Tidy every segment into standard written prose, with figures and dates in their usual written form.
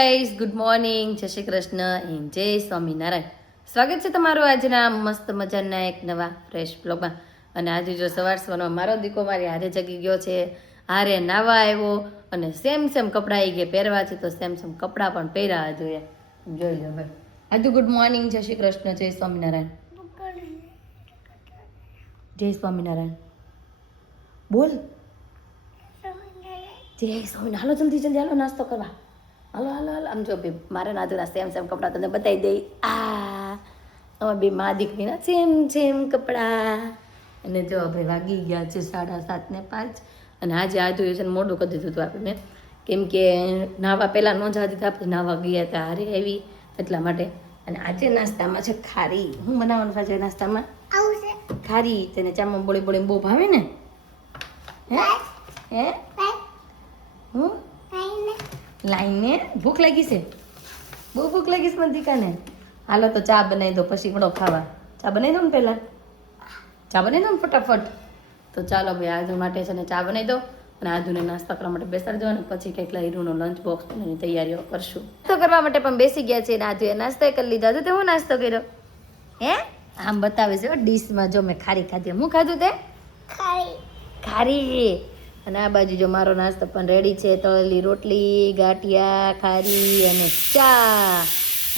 Guys good morning, જય Shri Krishna and જય સ્વામિનારાયણ. સ્વાગત છે તમારું આજના મસ્ત મજાના એક નવા ફ્રેશ બ્લોગમાં. અને આજે જો સવારમાં મારો દીકો મારી હારે જગી ગયો છે, હારે નાવા આવ્યો અને સેમ કપડાં આવી ગયા પહેરવા છે, તો સેમ કપડાં પણ પહેર્યા જોઈએ. જોઈ લો ભાઈ. આજુ ગુડ મોર્નિંગ, જય શ્રી કૃષ્ણ, જય સ્વામિનારાયણ. જય સ્વામિનારાયણ બોલ. જય સ્વામિનારાયણ. હાલો જલ્દી હાલો નાસ્તો કરવા. હાલો આમ જો બે મારા નાદુના સેમ કપડાં તમને બતાવી દઈ. અમે બે મા દીકરીના સેમ કપડાં. અને જો ભાઈ વાગી ગયા છે 7:30 અને આજે આજુ છે ને મોડું કરી દીધું હતું આપણને, કેમ કે નાવા પહેલાં ન જવા દીધા, આપણે નાવા ગયા હતા હારે આવી એટલા માટે. અને આજે નાસ્તામાં છે ખારી. હું બનાવવાનું છે નાસ્તામાં ખારી. તેને ચામાં બોળી બહુ ભાવે ને. હે હું લાઈને ભૂખ લાગી છે, બહુ ભૂખ લાગી છે મને દીકાને. હાલો તો ચા બનાવી દો, પછી વડો ખાવા. ચા બનાવી દો ને પહેલાં, ચા બનાવી દો ને ફટાફટ. તો ચાલો ભાઈ આજુ માટે છે ને ચા બનાવી દો અને આજુને નાસ્તા કરવા માટે બેસાડી દો અને પછી કંઈક હીરુનો લંચ બોક્સ બનાવવાની તૈયારીઓ કરશું. નાસ્તો કરવા માટે પણ બેસી ગયા છે ને આજુએ નાસ્તો કરી લીધો. તો હું નાસ્તો કર્યો હે આમ બતાવે છે ડીશમાં. જો મેં ખારી ખાધી. હું ખાધું તે ખારી. અને આ બાજુ જો મારો નાસ્તો પણ રેડી છે. તળેલી રોટલી, ગાંઠિયા, ખારી અને ચા.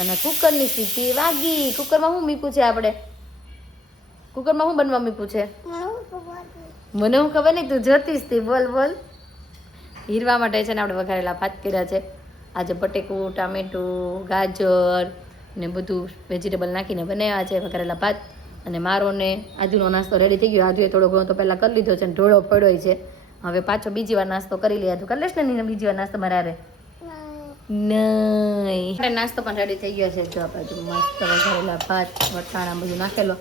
અને કુકરની સીટી વાગી. કુકરમાં શું મૂક્યું છે આપણે? કુકરમાં શું બનવા મૂક્યું છે? મને હું ખબર નહીં, તું જોતીશ તી. બોલ. હીરવા માટે છે ને આપણે વઘારેલા ભાત કર્યા છે. આજે બટેકું, ટામેટું, ગાજર ને બધું વેજીટેબલ નાખીને બનાવ્યા છે વઘારેલા ભાત. અને મારો ને આજુનો નાસ્તો રેડી થઈ ગયો. આજુએ થોડો ઘણો તો પહેલાં કરી લીધો છે ને ઢોળો પડ્યો છે. હવે પાછો બીજી વાર નાસ્તો કરી લે. તું કરી લેશ ને બીજી વાર નાસ્તો મારે હારે? નહીં. નાસ્તો પણ રેડી થઈ ગયો છે. જો બાજુ મસ્ત વઘારેલા ભાત, વટાણા બધું નાખેલો.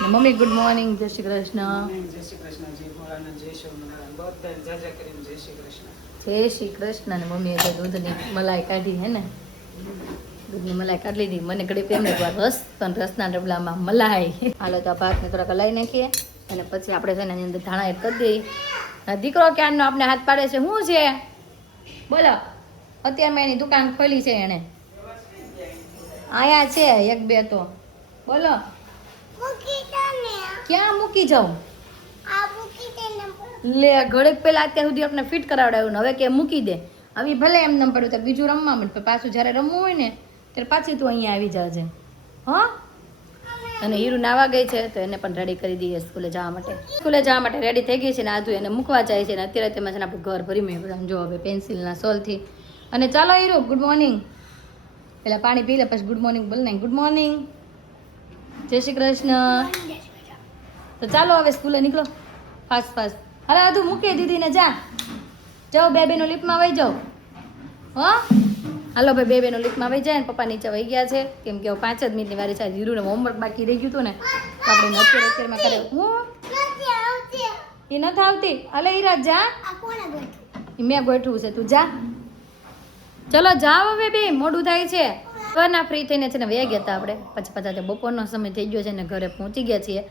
ને મમ્મી ગુડ મોર્નિંગ, જય શ્રી કૃષ્ણ. જય શ્રી કૃષ્ણ. ને મમ્મીએ તો દૂધની મલાઈ કાઢી હે ને, દૂધની મલાઈ કાઢી લીધી. મને ઘડી એમ રસ પણ રસના ડબલામાં મલાઈ. હાલો તો આ ભાતને થોડાક હલાવી નાખીએ અને પછી આપણે છે ને એની અંદર ધાણા એડ કરી દઈએ. દીકરો ક્યારનો આપણે હાથ પાડે છે. શું છે બોલો? અત્યારમાં એની દુકાન ખોલી છે એણે. આયા છે 1-2 તો. બોલો ક્યાં મૂકી જાઉં? લે ઘડીક પહેલા અત્યાર સુધી આપણે ફિટ કરાવડાવ્યું ને હવે કે મૂકી દે. હવે ભલે એમ નમ પડ્યું તો બીજું રમવા માંડ. પાછું જ્યારે રમવું હોય ને ત્યારે પાછી તું અહીંયા આવી જાજે. હા. અને હીરુ નાવા ગઈ છે તો એને પણ રેડી કરી દઈએ સ્કૂલે જવા માટે. રેડી થઈ ગઈ છે ને આજુ એને મૂકવા જાય છે ને અત્યારે તેમાં છે ને આપણે ઘર ભરી મેં બધા જો હવે પેન્સિલના સોલથી. અને ચાલો હીરુ ગુડ મોર્નિંગ. પેલા પાણી પી લે પછી ગુડ મોર્નિંગ બોલ ને. ગુડ મોર્નિંગ, જય શ્રી કૃષ્ણ. તો ચાલો હવે સ્કૂલે નીકળો ફાસ્ટ. અરે બધું મૂકી દીધી ને જાઓ બે બેનો લિફ્ટમાં વહી જાઓ. હા હાલો ભાઈ, બે બેનો લિફ્ટમાં વહી જાય ને પપ્પા નીચે વહી ગયા છે, કેમ કે 5 જ મિનિટની વારી છે. હીરુને હોમવર્ક બાકી રહી ગયું હતું ને તો આપણે અત્યારમાં કરે. હું એ નથી આવતી. અલે હીરા જા, મેં ગોઠવું છે, તું જા. ચલો જાઓ હવે બે, મોડું થાય છે. ઘરના ફ્રી થઈને છે ને વયા ગયા હતા આપણે. પછી પાછા બપોરનો સમય થઈ ગયો છે ને ઘરે પહોંચી ગયા છીએ.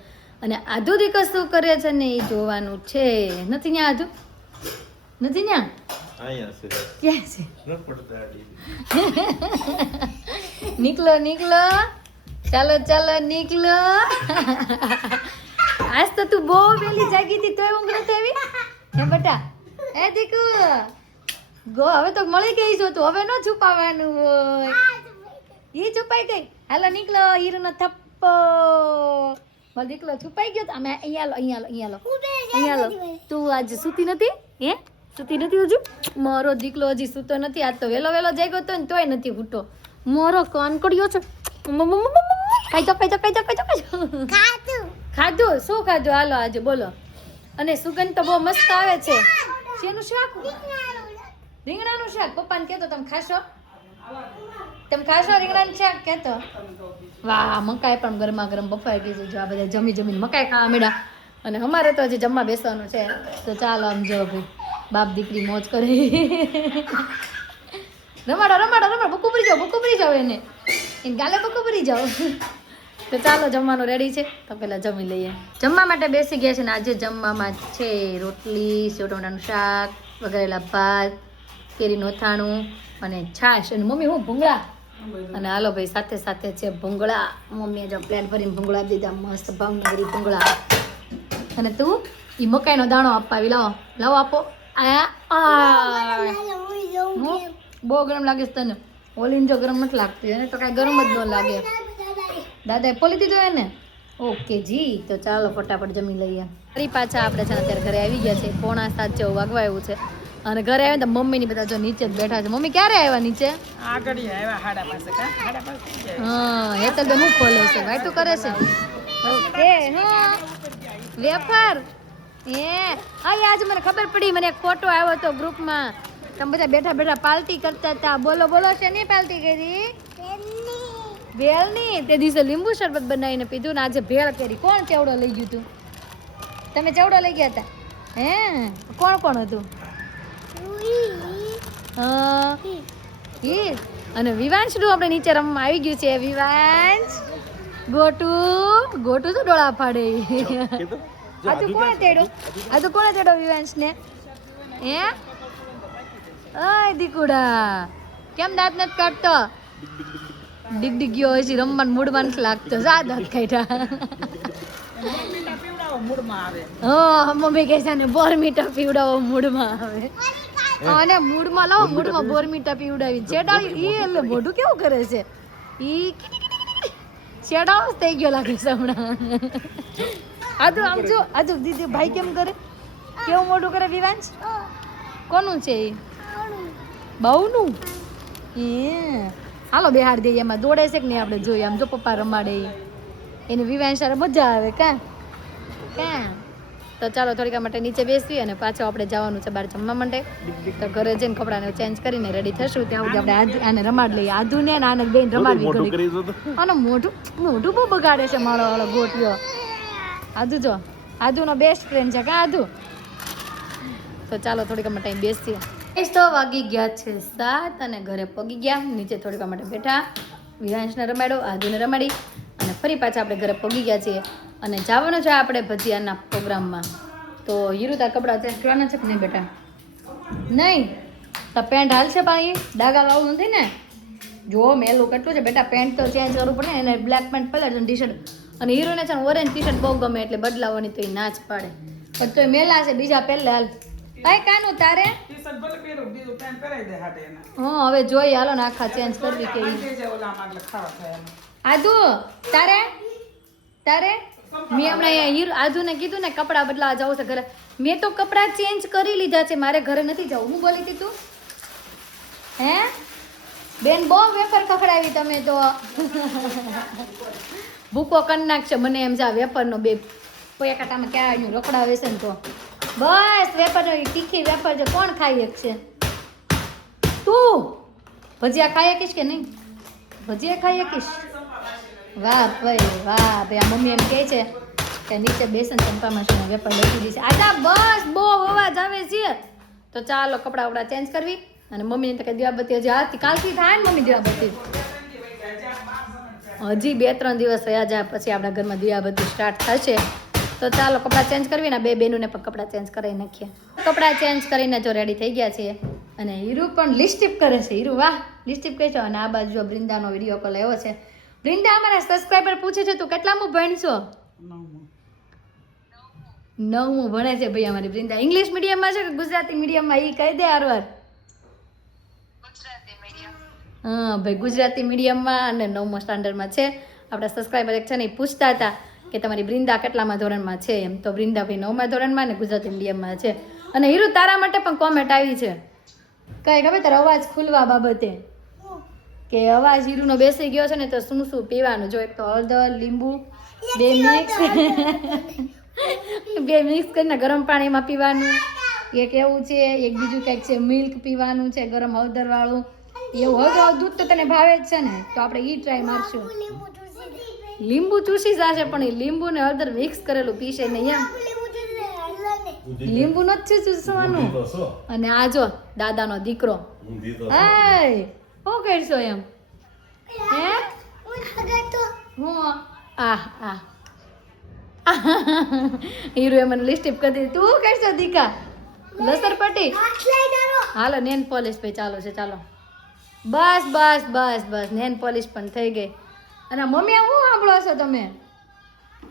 અને આધુ દીકર શું કરે છે ને એ જોવાનું છે. નથી ત્યાં આધુ? નથી ત્યાં? ક્યાં છે? નીકળો ચાલો નીકળો. આજ તો તું બહુ વહેલી જાગી હતી તોય ઊંઘ નથી આવી હે બેટા? એ દીકુ ગો હવે તો મળી ગઈ છો તું. હવે ન છુપાવવાનું હોય. એ છુપાઈ ગઈ. હાલો નીકળો. હીરુનો થપ્પો. મારો દીકરો છુપાઈ ગયો. અમે અહીંયા લો. તું આજે સૂતી નથી? હે સૂતી નથી હજુ? મારો દીકલો હજી સૂતો નથી. આજ તો વેલો જાગ્યો હતો ને તોય નથી ઉઠો. મારો કાન કડ્યો છે. ખાધું શું ખાધું? હાલો આજે બોલો. અને સુગંધ તો બહુ મસ્ત આવે છે. શેનું શાક? રીંગણાનું શાક. પપ્પાને કહેતો તમે ખાશો રીંગણાનું શાક કહેતો. વાહ, મકાઈ પણ ગરમા ગરમ બફાઈ ગઈ છે. જો આ બધા જમીને મકાઈ ખાવા મળ્યા. અને અમારે તો હજી જમવા બેસવાનું છે. તો ચાલો આમ જો ભાઈ બાપ દીકરી મોજ કરે. રમાડો બુકુ ભરી જાઓ એને ગાલે બુકુ ભરી જાઓ. તો ચાલો જમવાનું રેડી છે તો પહેલાં જમી લઈએ. જમવા માટે બેસી ગયા છે ને આજે જમવામાં છે રોટલી, સેવ ટમેટાનું શાક, વઘારેલા ભાત કેરીનું અથાણું અને છાશ અને મમ્મી હું ભૂંગળા અને હાલો ભાઈ સાથે સાથે છે ભૂંગળા. મમ્મીએ જો પ્લેટ ભરીને ભૂંગળા દીધા, મસ્ત ભાવનગરી ભૂંગળા. અને તું એ મકાઈનો દાણો આપવા આવી, લાવો લાવો આપો. બહુ ગરમ લાગે છે તને? ઓલીને જો ગરમ નથી લાગતી, એને તો કાંઈ ગરમ જ ન લાગે. દાદાએ પોલી દીધો એને. ઓકે જી, તો ચાલો ફટાફટ જમી લઈએ. ફરી પાછા આપણે છે ને અત્યારે ઘરે આવી ગયા છે. 6:45 જેવું વાગવા આવ્યું છે. અને ઘરે આવ્યા તો મમ્મીની બધા જો નીચે જ બેઠા છે. મમ્મી ક્યારે આવ્યા નીચે? હા, એ તો હું ખોલે છે, વાઈટું કરે છે. ઓકે હા, વેફર આજ મને ખબર પડી. મને એક ફોટો આવ્યો હતો ગ્રુપમાં, તમે બધા બેઠા બેઠા પાર્ટી કરતા હતા. બોલો બોલો, શેની પાર્ટી કરી? ભેળની. તે દિવસે લીંબુ શરબત બનાવીને પીધું ને આજે ભેળ કરી. કોણ ચેવડો લઈ ગયું તું? તમે ચેવડો લઈ ગયા હતા? હે, કોણ કોણ હતું? અને વિવાંશ નું આપણે નીચે રમવા આવી ગયું છે. વિવાંશ ગોટુ તો ડોળા ફાડે. આ કોણે તેડો વિવાંશ ને? હે ઓય દીકુડા, કેમ દાંત નથી કાઢતો? ડીગ ડીગ ગયો હજી રમવાનું મૂડમાં નથી લાગતો. જા દાંત કાઢ્યા. મમ્મી કહે છે ને બોરમીટા પીવડાવો મૂડમાં આવે. અને મૂડમાં લાવો, મૂડમાં બોરમીટા પીવડાવી. છેડાળી ઈ એટલે મોઢું કેવું કરે છે ઈ? છેડાળો જ થઈ ગયો લાગે છે હમણાં. આદુ આમ જો, આદુ દીદી ભાઈ કેમ કરે? કેવું મોઢું કરે વિવાંશ? કોનું છે એ? બહુનું. હાલો બેહાર દઈએ. એમાં દોડે છે કે નહીં આપણે જોઈએ. આમ જો પપ્પા રમાડે એને વિવાંશ સારા મજા આવે. કાં તો ચાલો થોડીક માટે નીચે બેસવી અને પાછો આપણે જવાનું છે બહાર જમવા માટે. તો ઘરે જઈને કપડાને ચેન્જ કરીને રેડી થશું. ત્યાં સુધી આપણે આને રમાડ લઈએ. આધુને આને બેન રમાડવી ઘડી. આનો મોઢું બહુ બગાડે છે મારો વાળો ગોટિયો. આધુ જો, આધુનો બેસ્ટ ફ્રેન્ડ છે. કાં આધુ? તો ચાલો થોડીક ટાઈમ બેસીએ. તો વાગી ગયા છે 7 અને ઘરે પગી ગયા. નીચે થોડીક માટે બેઠા, વિહાંશને રમાડ્યો, આધુને રમાડી અને ફરી પાછા આપણે ઘરે પગી ગયા છીએ. અને જવાનું છે આપણે ભજીયાના પ્રોગ્રામમાં. તો હીરુ તાર કપડાં ચેન્જ કરવાના છે કે નહીં બેટા? નહીં તો પેન્ટ હાલશે પણ એ ડાઘા વાળું નથી ને? જો મેલું કેટલું છે બેટા, પેન્ટ તો ચેન્જ કરવું પડે. એને બ્લેક પેન્ટ પહેલા ટી શર્ટ, અને હીરોને છે ને ઓરેન્જ ટી શર્ટ બહુ ગમે એટલે બદલાવવાની તો એ ના જ પાડે. પણ તો મેલા છે બીજા પહેલા. હાલ ભાઈ કાનું તારે? હા હવે જોઈએ, હાલો ને આખા ચેન્જ કરવી કે આદુ તારે મેં હમણાં હીરો આદુને કીધું ને કપડાં બદલાવા જવું છે ઘરે. મેં તો કપડાં ચેન્જ કરી લીધા છે, મારે ઘરે નથી જવું. હું બોલી હતી તું? હે બેન બહુ વેફર ખખડાવી તમે તો. ભૂકો કરી નાખશે મને એમ છે વેફરનો. બે પોયાકાટામાં ક્યાં રોકડાવે છે ને તો બસ વેફર તીખી વેફર છે. કોણ ખાઈ શકશે? તું ભજીયા ખાઈ શકીશ કે નહીં? ભજીયા ખાઈ શકીશ? વાહ ભાઈ વાહ ભાઈ. આ મમ્મી એમ કહે છે કે નીચે બેસન ચંપામાં છે વેફર લઈ દીધી છે. આજા બસ બહુ અવાજ આવે છે. તો ચાલો કપડાં વપડા ચેન્જ કરવી. અને મમ્મીને તો કંઈ દીવાબત્તી હજી આજથી કાલથી થાય ને મમ્મી દીવાબત્તી? હજી 2-3 દિવસ રહ્યા જાય પછી આપણા ઘરમાં દીવાબત્તી સ્ટાર્ટ થશે. તો ચાલો કપડાં ચેન્જ કરવી ને બે બેનોને પણ કપડાં ચેન્જ કરાવી નાખીએ. કપડાં ચેન્જ કરીને જો રેડી થઈ ગયા છીએ. અને હીરુ પણ લિપસ્ટિક કરે છે. હીરુ વાહ લિપસ્ટિક કહે છે. અને આ બાજુ બ્રિંદાનો વિડીયો કોલ આવ્યો છે. બ્રિંદા અમારા સબસ્ક્રાઈબર પૂછે છે તું કેટલામું ભણશો? 9મું ભણે છે ભાઈ અમારી બ્રિંદા. ઇંગ્લિશ મીડિયમમાં છે કે ગુજરાતી મીડિયમમાં એ કહી દે આરવાર. હા ભાઈ ગુજરાતી મીડિયમમાં અને 9મા સ્ટાન્ડર્ડમાં છે. આપણા સબસ્ક્રાઈબર એક છે ને એ પૂછતા હતા કે તમારી બ્રિંદા કેટલામાં ધોરણમાં છે એમ. તો બ્રિંદા ભાઈ 9મા ધોરણમાં અને ગુજરાતી મીડિયમમાં છે. અને હીરુ તારા માટે પણ કોમેન્ટ આવી છે. કઈ ખબર તારો અવાજ ખુલવા બાબતે કે અવાજ હીરુનો બેસી ગયો છે ને તો શું શું પીવાનું? જો એક તો હળદર લીંબુ બે મિક્સ કરીને ગરમ પાણીમાં પીવાનું. એક એવું છે, એક બીજું કંઈક છે મિલ્ક પીવાનું છે ગરમ હળદર વાળું. એવું હળદર દૂધ તો તને ભાવે જ છે ને, તો આપણે ઈ ટ્રાય મારશું. લીંબુ ચૂસી જશે પણ એ લીંબુ ને હળદર મિક્સ કરેલું પીશે નહીં એમ. લીંબુ નથી ચૂસવાનું. અને આ જો દાદાનો દીકરો શું કરશો એમ? હે હું હીરો એ મને લિપસ્ટિક કરી દીધી. તું કરશો દીકા? લસરપટ્ટી હાલો નેન પોલિશ ભાઈ ચાલો છે ચાલો બસ બસ બસ બસ નેન પોલિશ પણ થઈ ગઈ અને મમ્મી આ શું સાંભળો છો તમે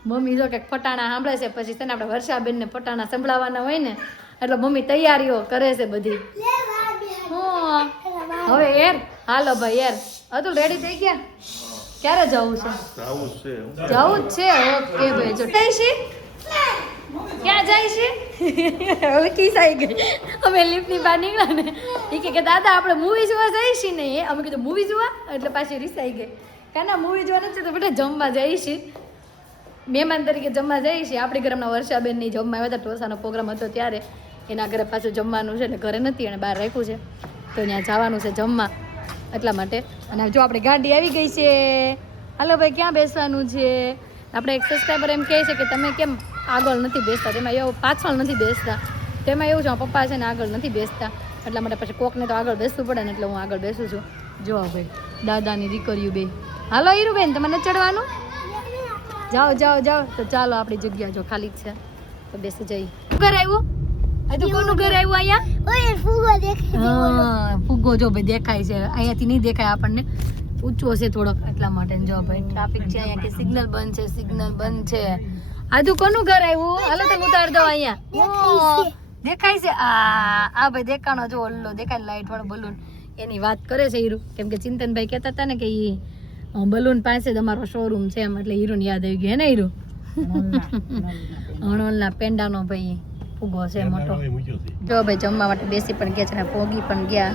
મમ્મી જો કે ફટાણા સાંભળે છે પછી છે ને આપણે વર્ષાબેનને ફટાણા સંભળાવવાના હોય ને એટલે મમ્મી તૈયારીઓ કરે છે બધી હવે યાર હાલો ભાઈ યાર હતું રેડી થઈ ગયા ક્યારે જવું છે જવું જ છે ઓકે ભાઈ જો જાય છે ક્યાં જાય છે હવે કિસાઈ ગઈ અમે લિફ્ટની બહાર નીકળ્યા ને એ કે દાદા આપણે મૂવી જોવા જઈએ છીએ ને અમે કીધું મૂવી જોવા એટલે પાછી રિસાઈ ગઈ કાના મૂવી જોવા નથી તો બેટા જમવા જઈએ છીએ મહેમાન તરીકે જમવા જઈએ છીએ આપણી ઘરના વર્ષાબેનની જમવા આવ્યા હતા ઢોસાનો પ્રોગ્રામ હતો ત્યારે એના ઘરે પાછું જમવાનું છે એટલે ઘરે નથી અને બહાર રાખ્યું છે તો ત્યાં જવાનું છે જમવા એટલા માટે અને જો આપણી ગાડી આવી ગઈ છે હાલો ભાઈ ક્યાં બેસવાનું છે આપણે એક સબસ્ક્રાઈબર એમ કહે છે કે તમે કેમ આગળ નથી બેસતા તેમાં એવું પાછળ નથી બેસતા તેમાં એવું છે પપ્પા છે ને આગળ નથી બેસતા એટલા માટે પછી કોકને તો આગળ બેસવું પડે ને એટલે હું આગળ બેસું છું જો ભાઈ દાદાની દીકરીઓ બે હાલો હીરુબેન તમારે ચડવાનું જાઓ જાઓ જાઓ તો ચાલો આપણી જગ્યા જો ખાલી છે તો બેસી જઈએ ઘર આવ્યું આ તો કોનું ઘર આવ્યું અહીંયા ફુગ્ગો જો ભાઈ દેખાય છે અહીંયાથી નહીં દેખાય આપણને ઊંચો છે થોડોક એટલા માટે જો ભાઈ ટ્રાફિક છે અહીંયા કે સિગ્નલ બંધ છે સિગ્નલ બંધ છે આજુ કોનું ઘર આવ્યું હાલો તમે ઉતાર દો અહીંયા દેખાય છે આ ભાઈ દેખાણો જો ઓલ્લો દેખાય લાઈટ વાળો બલૂન એની વાત કરે છે હીરુ કેમ કે ચિંતનભાઈ કહેતા હતા ને કે ઈ બલૂન પાસે જ અમારો શોરૂમ છે એમ એટલે હીરુને યાદ આવી ગયું હે ને હીરુ હણોલના પેંડાનો ભાઈ ફુગ્ગો છે મોટો જો ભાઈ જમવા માટે બેસી પણ ગયા છે ને પોગી પણ ગયા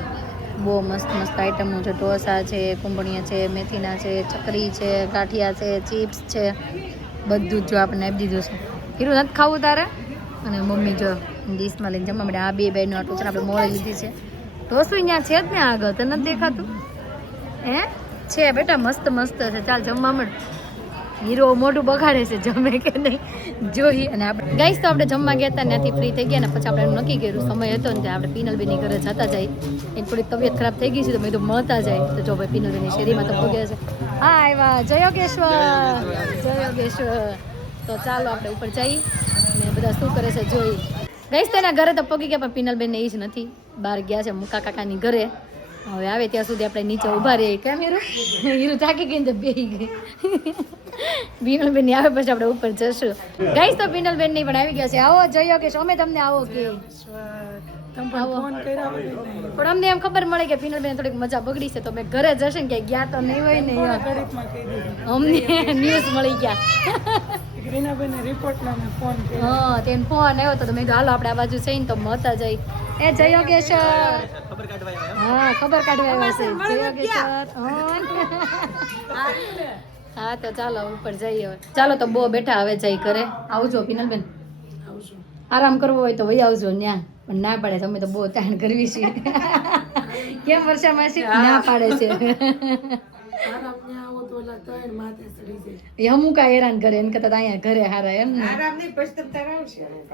બહુ મસ્ત મસ્ત આઈટમો છે ઢોસા છે કુંબળિયા છે મેથીના છે ચકરી છે ગાંઠિયા છે ચિપ્સ છે બધું જ જો આપણને આપી દીધું છે હીરુ નથી ખાવું તારે અને મમ્મી જો ડીશમાં લઈને જમવા માટે આ બે બેનું આટલું છે આપણે મોડે લીધી છે ઢોસું અહીંયા છે જ ને આગળ તને નથી દેખાતું હે છે બેટા મસ્ત મસ્ત છે ચાલ જમવા મળ હીરો મોઢું બગાડે છે જમે કે નહીં જોઈ અને આપણે ગાઈસ તો આપણે જમવા ગયા હતા ત્યાંથી ફ્રી થઈ ગયા ને પછી આપણે એનું નક્કી કર્યું સમય હતો ને ત્યાં આપણે પિનલબેનની ઘરે જતા જાય એની થોડી તબિયત ખરાબ થઈ ગઈ છે તો મેં તો મળતા જાય તો જો ભાઈ પિનલબેનની શેરીમાં તો પહોંચ્યા છે હા આવ્યા જય યોગેશ્વર તો ચાલો આપણે ઉપર જઈએ ને બધા શું કરે છે જોઈ ગાઈસ તો એના ઘરે તો પહોંચી ગયા પણ પિનલબેનને એ જ નથી બહાર ગયા છે મુકા કાકાની ઘરે હવે આવે ત્યાં સુધી આપણે નીચે ઊભા રહીએ કેમ હીરુ થાકી ગઈ ને બેહી ગઈ પિનલબેન આવે પછી આપણે ઉપર જશું ગાઈસ તો પિનલબેન ની પણ આવી ગયા છે આવો જોયો કે અમે તમને આવો કે પણ અમને એમ ખબર મળે કે પિનલબેન થોડીક મજા બગડી છે તો મેં ઘરે જશે ને કે ગયા તો નહીં હોય ને અમને ન્યૂઝ મળી ગયા હા તેને ફોન આવ્યો તો મેં હાલો આપણે આ બાજુ છે ને તો મળતા જઈ એ જય યોગેશ્વર હા ખબર કાઢવા આવ્યા છે જય યોગેશ્વર હા તો ચાલો ઉપર જઈએ હવે ચાલો તો બહુ બેઠા હવે જઈ ઘરે આવજો પિનલબેન આરામ કરવો હોય તો વહી આવજો ન્યા પણ ના પાડે છે અમે તો બહુ તાણ કરવી છીએ કેમ વર્ષા માસી ના પાડે છે અમુક હેરાન કરે એને કરતા અહીંયા ઘરે હારા એમ ને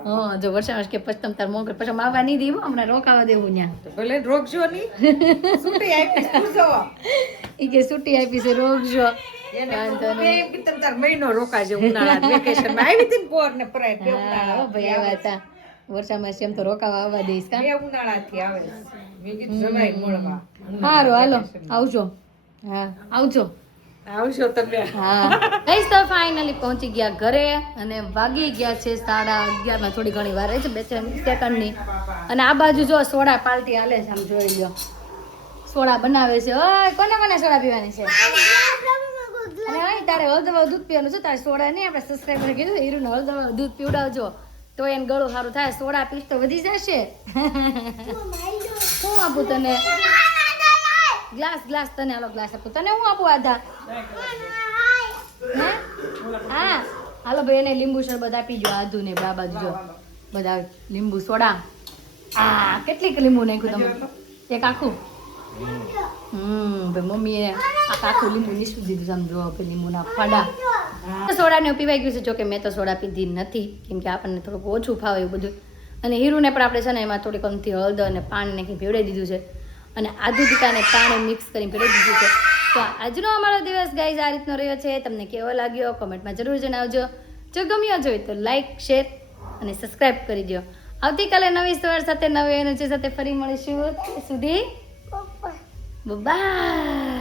હા જો વર્ષા માસ કે પચતમ તાર મોકલ પછી આવવા નહીં દેવું હમણાં રોકાવા દેવું ત્યાં ભલે રોકજો નહીં છૂટી આપી પૂછો ઈ કે છૂટી આપી છે રોકજો મહિનો રોકાજો ઉનાળા વેકેશન માં આવી હતી પોર ને પરાય ભાઈ આવ્યા હતા વર્ષા માસ એમ તો રોકાવા આવવા દઈશ કા ઉનાળા થી આવે જવાય મળવા સારું હાલો આવજો હા આવજો આવશો તમે હા ગઈસ તો ફાઇનલી પહોંચી ગયા ઘરે અને વાગી ગયા છે 11:30 માં થોડી ઘણી વાર છે 2 સેકન્ડની અને આ બાજુ જો સોડા પાર્ટી હાલે છે આમ જોઈ લ્યો સોડા બનાવે છે ઓય કોને કોને સોડા પીવાની છે અને અહીં તારે હળદવા દૂધ પીવાનું છે તારે સોડા નહીં આપણે સબસ્ક્રાઈબર કીધું હીરુને હળદવા દૂધ પીવડાવજો તો એને ગળું સારું થાય સોડા પીશ તો વધી જશે શું આપું તને ગ્લાસ તને હાલો ગ્લાસ આપું તને હું આપું આધા હા હાલો ભાઈ એને લીંબુ શરબત આપી જો આધુ ને બા બાજુ જો બધા લીંબુ સોડા કેટલીક લીંબુ નાખ્યું તમે એક આખું ભાઈ મમ્મીએ આખું લીંબુ નીસું દીધું સમજો લીંબુના ફાડા સોડાને પીવાઈ ગયું છે જોકે મેં તો સોડા પીધી નથી કેમ કે આપણને થોડુંક ઓછું ફાવે એવું બધું અને હીરુને પણ આપણે છે ને એમાં થોડીક અમથી હળદર અને પાણી નાખી ભેળવી દીધું છે અને આદુ દીકાને પાણી મિક્સ કરીને ભેળવી દીધું છે તો આજનો અમારો દિવસ ગાઈઝ આ રીતનો રહ્યો છે તમને કેવો લાગ્યો કોમેન્ટમાં જરૂર જણાવજો જો ગમ્યો જોઈએ તો લાઈક શેર અને સબસ્ક્રાઈબ કરી દો આવતીકાલે નવી સવાર સાથે નવી એનર્જી સાથે ફરી મળીશું ત્યાં સુધી બાય.